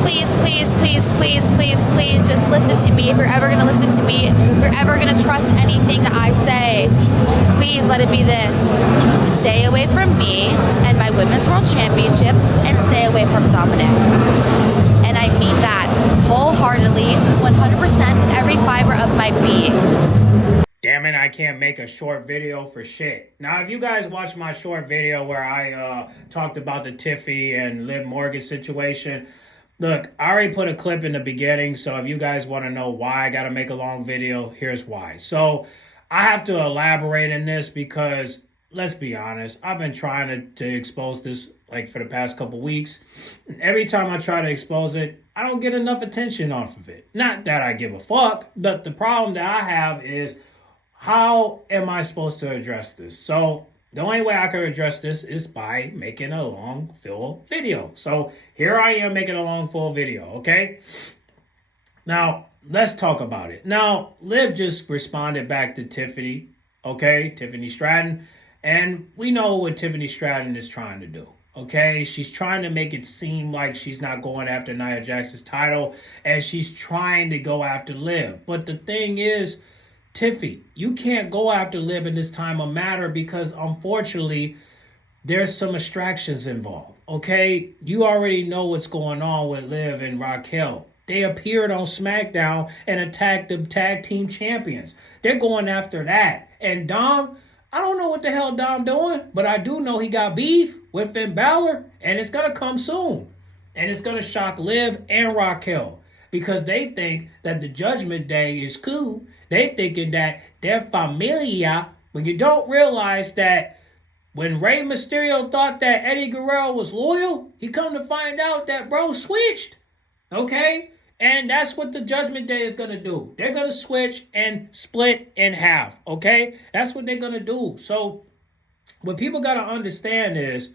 please, please, please, please, please, please, just listen to me. If you're ever going to listen to me, if you're ever going to trust anything that I say, please let it be this. Stay away from me and my Women's World Championship, and stay away from Dominic. And I mean that wholeheartedly, 100% with every fiber of my being. Damn it, I can't make a short video for shit. Now, if you guys watched my short video where I talked about the Tiffy and Liv Morgan situation, look, I already put a clip in the beginning, so if you guys want to know why I got to make a long video, here's why. So I have to elaborate in this because, let's be honest, I've been trying to expose this like for the past couple weeks. Every time I try to expose it, I don't get enough attention off of it. Not that I give a fuck, but the problem that I have is, how am I supposed to address this? So the only way I can address this is by making a long, full video. So here I am making a long, full video, okay? Now, let's talk about it. Now, Liv just responded back to Tiffany, okay? Tiffany Stratton. And we know what Tiffany Stratton is trying to do, okay? She's trying to make it seem like she's not going after Nia Jax's title, and she's trying to go after Liv. But the thing is, Tiffy, you can't go after Liv in this time of matter because, unfortunately, there's some distractions involved, okay? You already know what's going on with Liv and Raquel. They appeared on SmackDown and attacked the tag team champions. They're going after that. And Dom, I don't know what the hell Dom doing, but I do know he got beef with Finn Balor, and it's going to come soon. And it's going to shock Liv and Raquel because they think that the Judgment Day is cool. They thinking that they're familia, when you don't realize that when Rey Mysterio thought that Eddie Guerrero was loyal, he come to find out that bro switched, okay? And that's what the Judgment Day is going to do. They're going to switch and split in half, okay? That's what they're going to do. So what people got to understand is,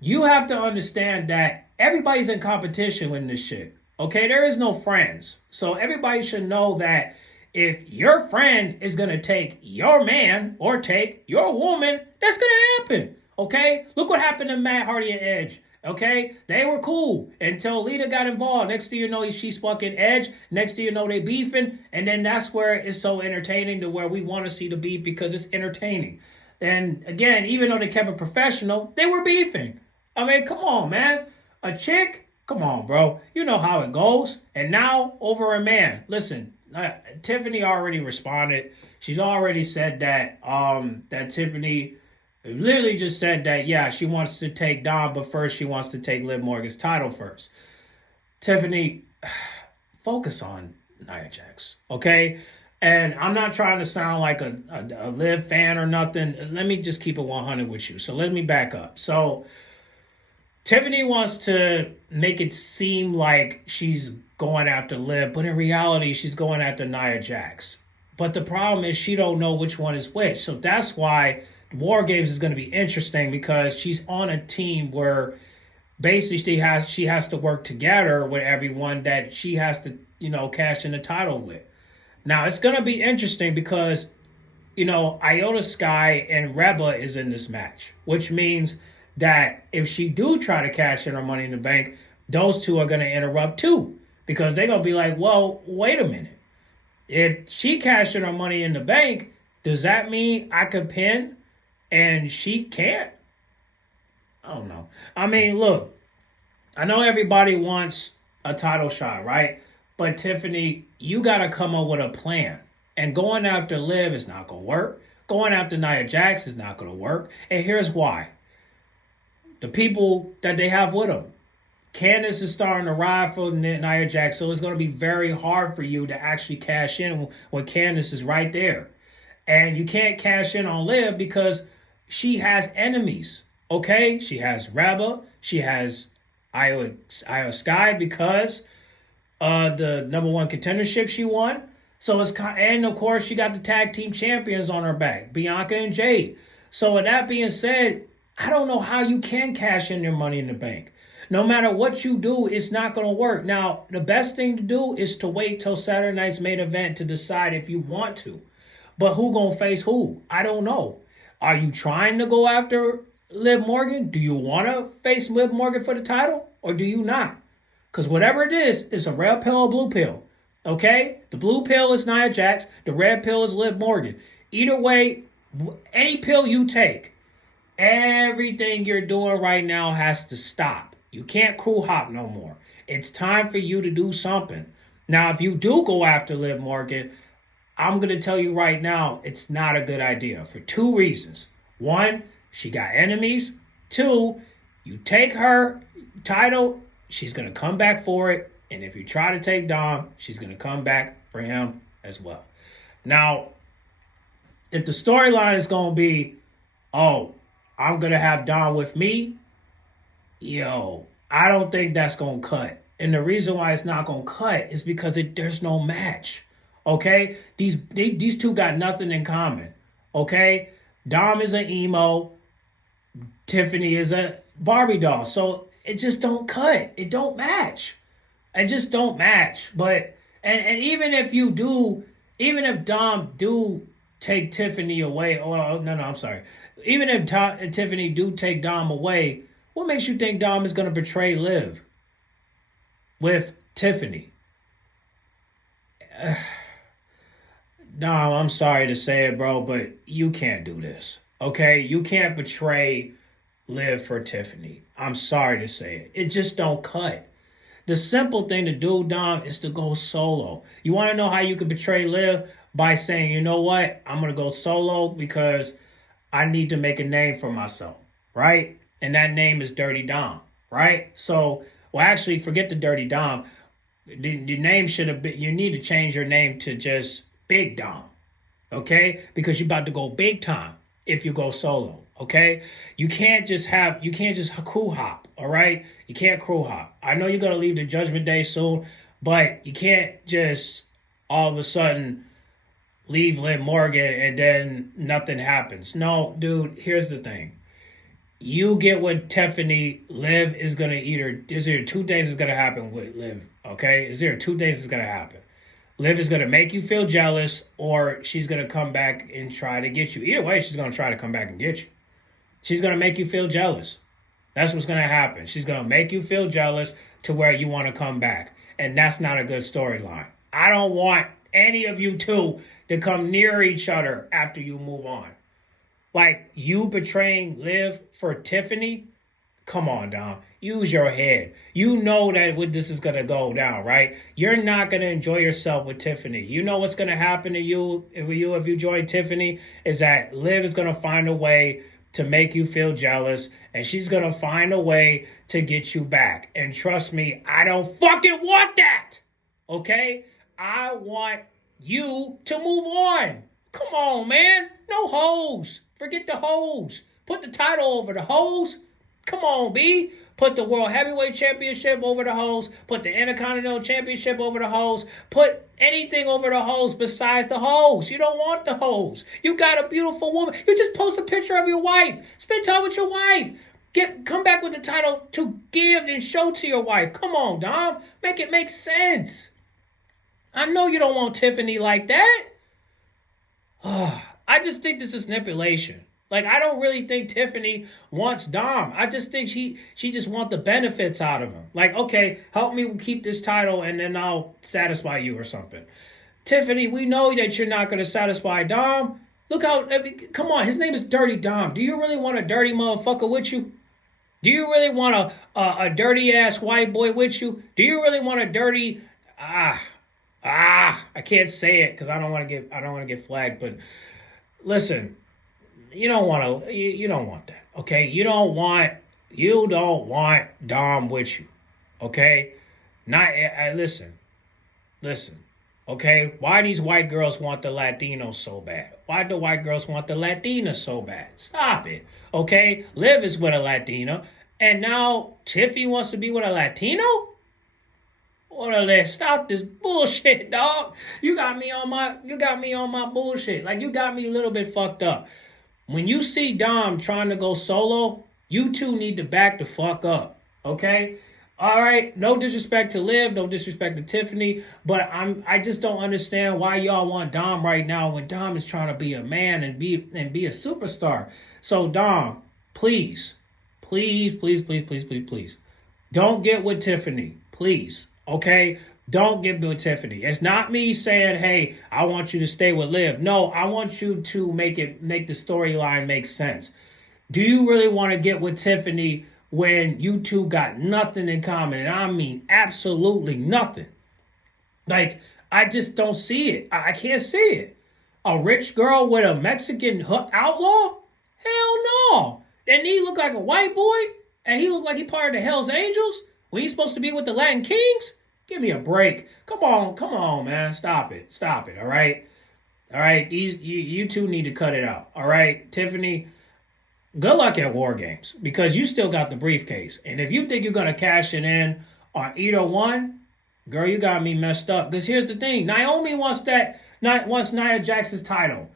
you have to understand that everybody's in competition with this shit, okay? There is no friends. So everybody should know that if your friend is going to take your man or take your woman, that's going to happen, okay? Look what happened to Matt Hardy and Edge, okay? They were cool until Lita got involved. Next thing you know, she's fucking Edge. Next thing you know, they beefing. And then that's where it's so entertaining to where we want to see the beef because it's entertaining. And again, even though they kept it professional, they were beefing. I mean, come on, man. A chick? Come on, bro. You know how it goes. And now, over a man. Listen, Tiffany already responded. She's already said that that Tiffany literally just said that, yeah, she wants to take Dom, but first she wants to take Liv Morgan's title first. Tiffany, focus on Nia Jax, okay? And I'm not trying to sound like a Liv fan or nothing. Let me just keep it 100 with you. So let me back up. So Tiffany wants to make it seem like she's going after Liv, but in reality, she's going after Nia Jax. But the problem is she don't know which one is which. So that's why War Games is going to be interesting, because she's on a team where basically she has to work together with everyone that she has to, cash in the title with. Now, it's going to be interesting because, Iota Sky and Reba is in this match, which means that if she do try to cash in her Money in the Bank, those two are going to interrupt too, because they're going to be like, well, wait a minute. If she cashed in her Money in the Bank, does that mean I could pin and she can't? I don't know. I mean, look, I know everybody wants a title shot, right? But Tiffany, you got to come up with a plan. And going after Liv is not going to work. Going after Nia Jax is not going to work. And here's why. The people that they have with them. Candice is starting to ride for Nia Jax, so it's going to be very hard for you to actually cash in when Candice is right there. And you can't cash in on Liv because she has enemies, okay? She has Reba. She has Io Sky because the number one contendership she won. So and of course, she got the tag team champions on her back, Bianca and Jade. So with that being said, I don't know how you can cash in your Money in the Bank. No matter what you do, it's not going to work. Now, the best thing to do is to wait till Saturday night's main event to decide if you want to. But who going to face who? I don't know. Are you trying to go after Liv Morgan? Do you want to face Liv Morgan for the title? Or do you not? Because whatever it is, it's a red pill or blue pill. Okay? The blue pill is Nia Jax. The red pill is Liv Morgan. Either way, any pill you take, everything you're doing right now has to stop. You can't crew hop no more. It's time for you to do something. Now, if you do go after Liv Morgan, I'm going to tell you right now, it's not a good idea for two reasons. One, she got enemies. Two, you take her title, she's going to come back for it. And if you try to take Dom, she's going to come back for him as well. Now, if the storyline is going to be, oh, I'm going to have Dom with me, I don't think that's going to cut. And the reason why it's not going to cut is because there's no match. Okay? These two got nothing in common. Okay? Dom is an emo. Tiffany is a Barbie doll. So it just don't cut. It don't match. It just don't match. But and even if you do, even if Dom do take Tiffany away, I'm sorry. Even if Tiffany do take Dom away, what makes you think Dom is going to betray Liv with Tiffany? Dom, I'm sorry to say it, bro, but you can't do this. Okay? You can't betray Liv for Tiffany. I'm sorry to say it. It just don't cut. The simple thing to do, Dom, is to go solo. You want to know how you can betray Liv? By saying, you know what? I'm going to go solo because I need to make a name for myself, right? And that name is Dirty Dom, right? So, well, actually, forget the Dirty Dom. The name should have been, you need to change your name to just Big Dom, okay? Because you're about to go big time if you go solo, okay? You can't just crew hop, all right? You can't crew hop. I know you're going to leave the Judgment Day soon, but you can't just all of a sudden leave Liv Morgan and then nothing happens. No, dude, here's the thing. You get with Tiffany, Liv is going to there's either two things that's going to happen with Liv, okay? Is there two things that's going to happen? Liv is going to make you feel jealous, or she's going to come back and try to get you. Either way, she's going to try to come back and get you. She's going to make you feel jealous. That's what's going to happen. She's going to make you feel jealous to where you want to come back. And that's not a good storyline. I don't want any of you two to come near each other after you move on. Like, you betraying Liv for Tiffany? Come on, Dom. Use your head. You know that this is going to go down, right? You're not going to enjoy yourself with Tiffany. You know what's going to happen to you if you join Tiffany is that Liv is going to find a way to make you feel jealous, and she's going to find a way to get you back. And trust me, I don't fucking want that, okay? I want you to move on. Come on, man. No hoes. Forget the hoes. Put the title over the hoes. Come on, B. Put the World Heavyweight Championship over the hoes. Put the Intercontinental Championship over the hoes. Put anything over the hoes besides the hoes. You don't want the hoes. You got a beautiful woman. You just post a picture of your wife. Spend time with your wife. Come back with the title to give and show to your wife. Come on, Dom. Make it make sense. I know you don't want Tiffany like that. I just think this is manipulation. Like, I don't really think Tiffany wants Dom. I just think she just wants the benefits out of him. Like, okay, help me keep this title and then I'll satisfy you or something. Tiffany, we know that you're not going to satisfy Dom. Look how, come on, his name is Dirty Dom. Do you really want a dirty motherfucker with you? Do you really want a dirty-ass white boy with you? Do you really want a dirty, I can't say it because I don't want to get flagged, but listen, you don't want that, okay? You don't want Dom with you, okay? Listen, okay? Why these white girls want the Latinos so bad? Why do white girls want the Latinas so bad? Stop it, okay? Liv is with a Latina, and now Tiffy wants to be with a Latino? Stop this bullshit, dog. You got me on my bullshit. Like, you got me a little bit fucked up. When you see Dom trying to go solo, you two need to back the fuck up, okay? All right, no disrespect to Liv, no disrespect to Tiffany, but I just don't understand why y'all want Dom right now when Dom is trying to be a man and be a superstar. So Dom, please, don't get with Tiffany. Please, okay? Don't get with Tiffany. It's not me saying, hey, I want you to stay with Liv. No, I want you to make the storyline make sense. Do you really want to get with Tiffany when you two got nothing in common? And I mean absolutely nothing. Like, I just don't see it. I can't see it. A rich girl with a Mexican outlaw? Hell no. And he look like a white boy? And he look like he part of the Hells Angels? When he's supposed to be with the Latin Kings? Give me a break. Come on, man. Stop it, all right? All right, you two need to cut it out, all right? Tiffany, good luck at War Games because you still got the briefcase. And if you think you're going to cash it in on either one, girl, you got me messed up. Because here's the thing. Naomi wants Nia Jax's title,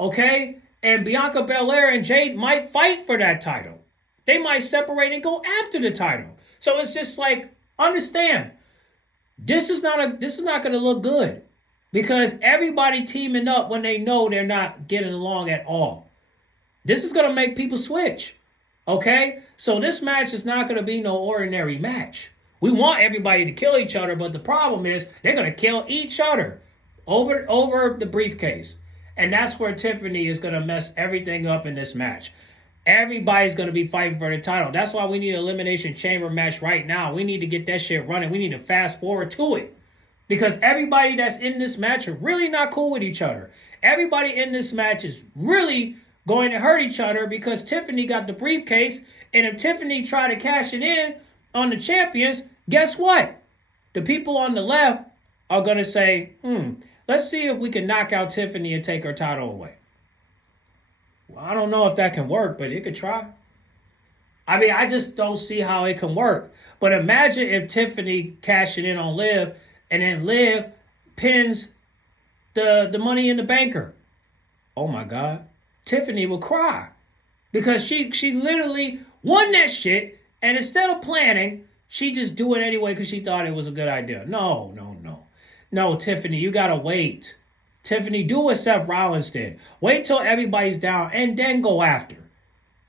okay? And Bianca Belair and Jade might fight for that title. They might separate and go after the title. So it's just like, understand, this is not going to look good because everybody teaming up when they know they're not getting along at all. This is going to make people switch, okay? So this match is not going to be no ordinary match. We want everybody to kill each other, but the problem is they're going to kill each other over the briefcase. And that's where Tiffany is going to mess everything up in this match. Everybody's going to be fighting for the title. That's why we need an Elimination Chamber match right now. We need to get that shit running. We need to fast forward to it. Because everybody that's in this match are really not cool with each other. Everybody in this match is really going to hurt each other because Tiffany got the briefcase. And if Tiffany try to cash it in on the champions, guess what? The people on the left are going to say, let's see if we can knock out Tiffany and take her title away. Well, I don't know if that can work, but it could try. I mean, I just don't see how it can work. But imagine if Tiffany cashed it in on Liv and then Liv pins the Money in the Banker. Oh my God. Tiffany will cry because she literally won that shit, and instead of planning, she just do it anyway because she thought it was a good idea. No, Tiffany, you gotta wait. Tiffany, do what Seth Rollins did. Wait till everybody's down and then go after.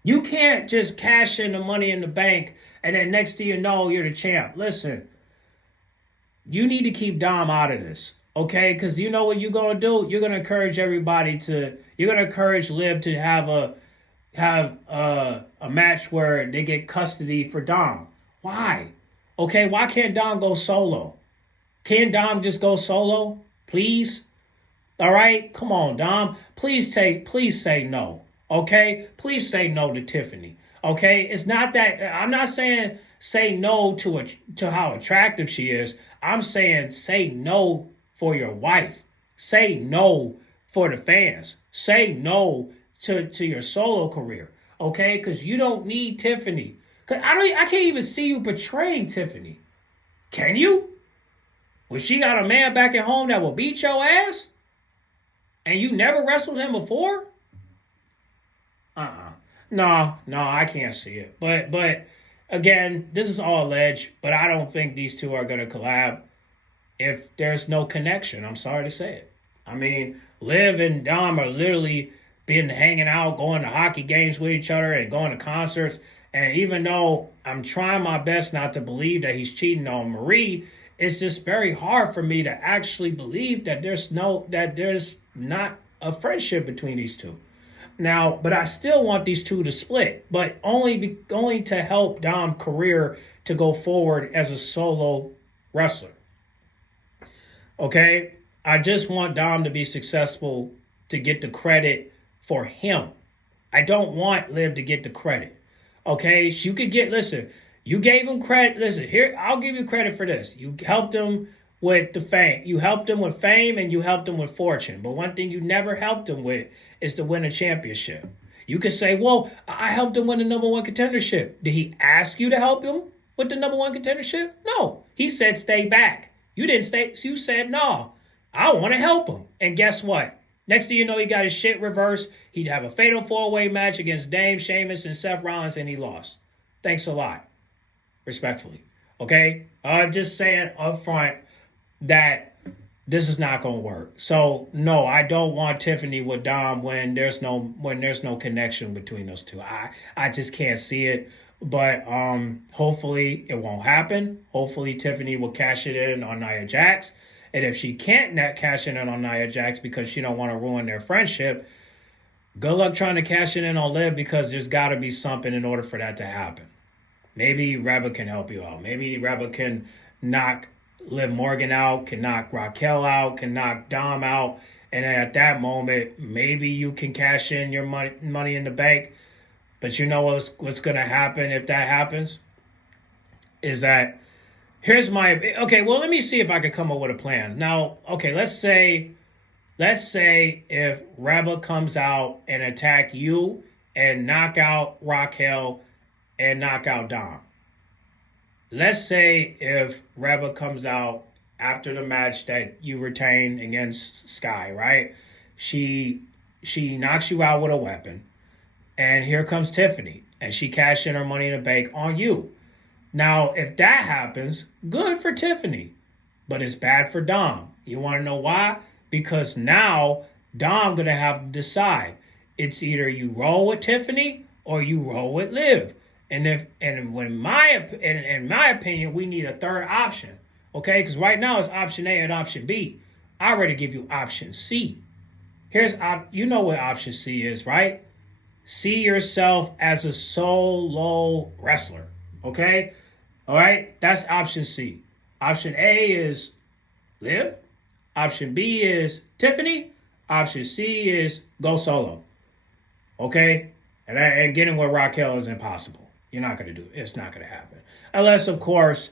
You can't just cash in the Money in the Bank and then next thing you know, you're the champ. Listen, you need to keep Dom out of this, okay? Because you know what you're going to do? You're going to encourage you're going to encourage Liv to have a match where they get custody for Dom. Why? Okay, why can't Dom go solo? Can Dom just go solo? Please? All right? Come on, Dom. Please say no. Okay? Please say no to Tiffany. Okay? It's not that I'm not saying say no to how attractive she is. I'm saying say no for your wife. Say no for the fans. Say no to your solo career. Okay? Because you don't need Tiffany. Cause I can't even see you portraying Tiffany. Can you? When she got a man back at home that will beat your ass? And you never wrestled him before? No, I can't see it. But again, this is all alleged, but I don't think these two are going to collab if there's no connection. I'm sorry to say it. I mean, Liv and Dom are literally been hanging out, going to hockey games with each other and going to concerts. And even though I'm trying my best not to believe that he's cheating on Marie, it's just very hard for me to actually believe that there's not a friendship between these two. Now, but I still want these two to split, but only to help Dom's career to go forward as a solo wrestler. Okay? I just want Dom to be successful to get the credit for him. I don't want Liv to get the credit. Okay? You gave him credit. Listen, here, I'll give you credit for this. You helped him with the fame. You helped him with fame and you helped him with fortune. But one thing you never helped him with is to win a championship. You could say, well, I helped him win the #1 contendership. Did he ask you to help him with the #1 contendership? No. He said, stay back. You didn't stay. So you said, no, I want to help him. And guess what? Next thing you know, he got his shit reversed. He'd have a fatal 4-way match against Dame, Sheamus, and Seth Rollins, and he lost. Thanks a lot. Respectfully. Okay? I'm just saying up front that this is not going to work. So, no, I don't want Tiffany with Dom when there's no connection between those two. I just can't see it. But hopefully it won't happen. Hopefully Tiffany will cash it in on Nia Jax. And if she can't net cash it in on Nia Jax because she don't want to ruin their friendship, good luck trying to cash it in on Liv, because there's got to be something in order for that to happen. Maybe Reba can help you out. Maybe Reba can knock Liv Morgan out, can knock Raquel out, can knock Dom out. And then at that moment, maybe you can cash in your money in the bank. But you know what's going to happen if that happens? Is that, here's my, okay, well, let me see if I can come up with a plan. Now, okay, let's say if Reba comes out and attack you and knock out Raquel and knock out Dom. Let's say if Reba comes out after the match that you retain against Sky, right? She knocks you out with a weapon. And here comes Tiffany, and she cashed in her money in the bank on you. Now, if that happens, good for Tiffany, but it's bad for Dom. You want to know why? Because now Dom gonna have to decide. It's either you roll with Tiffany or you roll with Liv. And in my opinion, we need a third option, okay? Because right now it's option A and option B. I already give you option C. You know what option C is, right? See yourself as a solo wrestler, okay? All right, that's option C. Option A is Liv. Option B is Tiffany. Option C is go solo, okay? And getting with Raquel is impossible. You're not going to do it. It's not going to happen. Unless, of course,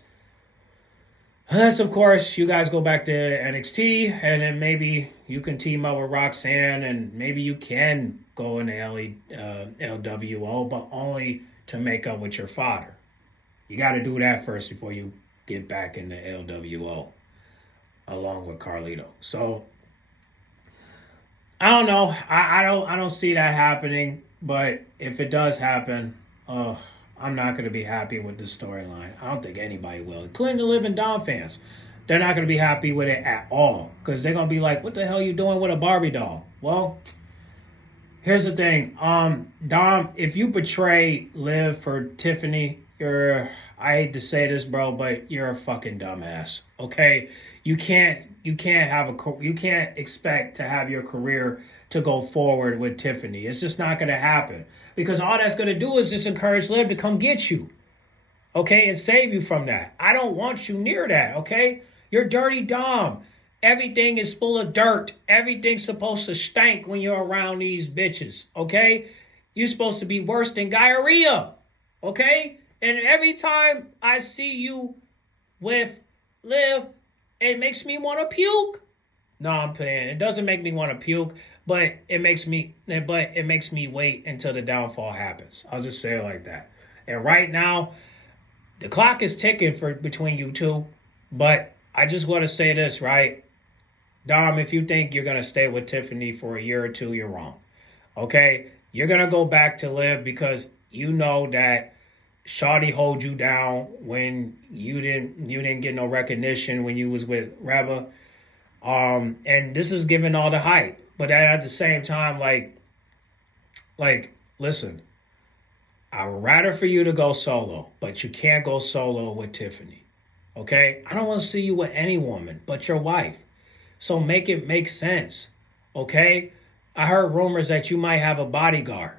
you guys go back to NXT, and then maybe you can team up with Roxanne, and maybe you can go in the LWO, but only to make up with your father. You got to do that first before you get back in the LWO, along with Carlito. So I don't know. I don't see that happening. But if it does happen, I'm not going to be happy with this storyline. I don't think anybody will, including the Liv and Dom fans. They're not going to be happy with it at all, because they're going to be like, what the hell are you doing with a Barbie doll? Well, here's the thing. Dom, if you betray Liv for Tiffany, I hate to say this, bro, but you're a fucking dumbass. Okay? You can't expect to have your career to go forward with Tiffany. It's just not going to happen, because all that's going to do is just encourage Liv to come get you, okay, and save you from that. I don't want you near that, okay? You're dirty Dom. Everything is full of dirt. Everything's supposed to stink when you're around these bitches, okay? You're supposed to be worse than diarrhea, okay? And every time I see you with Liv, it makes me want to puke. No, I'm playing. It doesn't make me want to puke, but it makes me wait until the downfall happens. I'll just say it like that. And right now, the clock is ticking between you two, but I just want to say this, right? Dom, if you think you're going to stay with Tiffany for a year or two, you're wrong. Okay? You're going to go back to Liv because you know that Shawty hold you down when you didn't get no recognition when you was with Reba. And this is giving all the hype. But at the same time, like, listen, I would rather for you to go solo, but you can't go solo with Tiffany. Okay? I don't want to see you with any woman but your wife. So make it make sense. Okay? I heard rumors that you might have a bodyguard.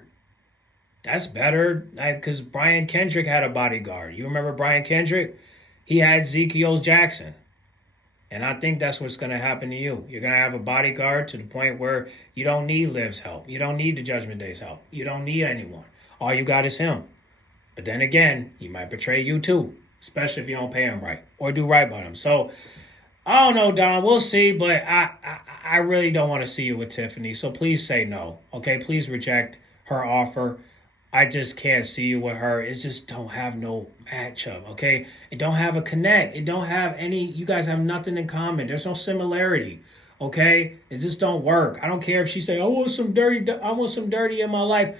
That's better, because Brian Kendrick had a bodyguard. You remember Brian Kendrick? He had Ezekiel Jackson. And I think that's what's going to happen to you. You're going to have a bodyguard to the point where you don't need Liv's help. You don't need the Judgment Day's help. You don't need anyone. All you got is him. But then again, he might betray you too, especially if you don't pay him right or do right by him. So, I don't know, Don. We'll see, but I really don't want to see you with Tiffany. So please say no, okay? Please reject her offer. I just can't see you with her. It just don't have no matchup, okay? It don't have a connect. It don't have any, you guys have nothing in common. There's no similarity, okay? It just don't work. I don't care if she say, I want some dirty in my life.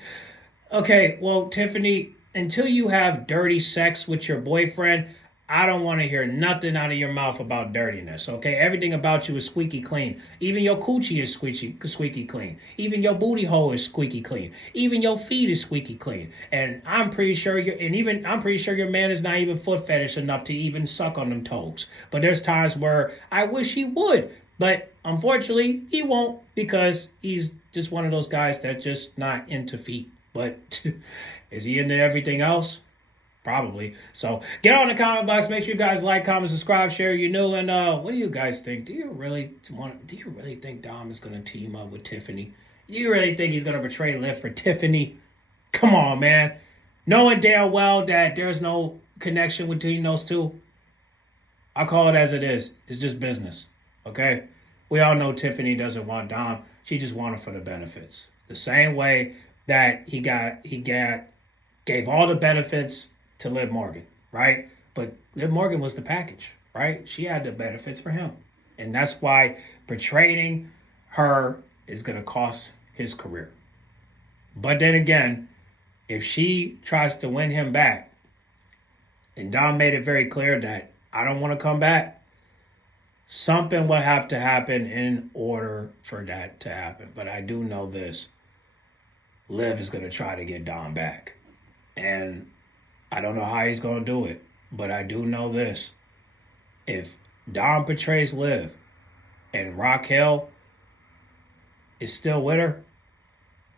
Okay, well, Tiffany, until you have dirty sex with your boyfriend, I don't want to hear nothing out of your mouth about dirtiness, okay? Everything about you is squeaky clean. Even your coochie is squeaky clean. Even your booty hole is squeaky clean. Even your feet is squeaky clean. And I'm pretty sure I'm pretty sure your man is not even foot fetish enough to even suck on them toes. But there's times where I wish he would. But unfortunately, he won't, because he's just one of those guys that's just not into feet. But is he into everything else? Probably. So get on the comment box. Make sure you guys like, comment, subscribe, share. You new. And what do you guys think? Do you really think Dom is gonna team up with Tiffany? Do you really think he's gonna betray Liv for Tiffany? Come on, man. Knowing damn well that there's no connection between those two. I call it as it is. It's just business. Okay? We all know Tiffany doesn't want Dom. She just wanted for the benefits. The same way that he gave all the benefits to Liv Morgan, right? But Liv Morgan was the package, right? She had the benefits for him. And that's why betraying her is going to cost his career. But then again, if she tries to win him back, and Dom made it very clear that I don't want to come back, something will have to happen in order for that to happen. But I do know this. Liv is going to try to get Dom back. And I don't know how he's going to do it, but I do know this. If Dom betrays Liv and Raquel is still with her,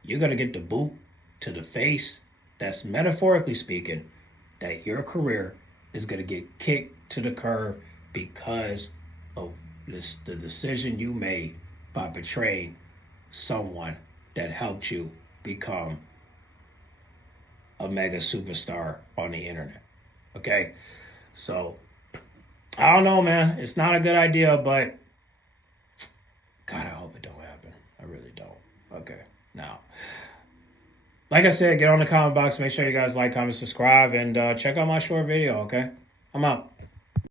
you're going to get the boot to the face. That's metaphorically speaking, that your career is going to get kicked to the curb because of the decision you made by betraying someone that helped you become a mega superstar on the internet. Okay? So, I don't know, man. It's not a good idea, but God, I hope it don't happen. I really don't. Okay. Now, like I said, get on the comment box. Make sure you guys like, comment, subscribe, and check out my short video, okay? I'm out.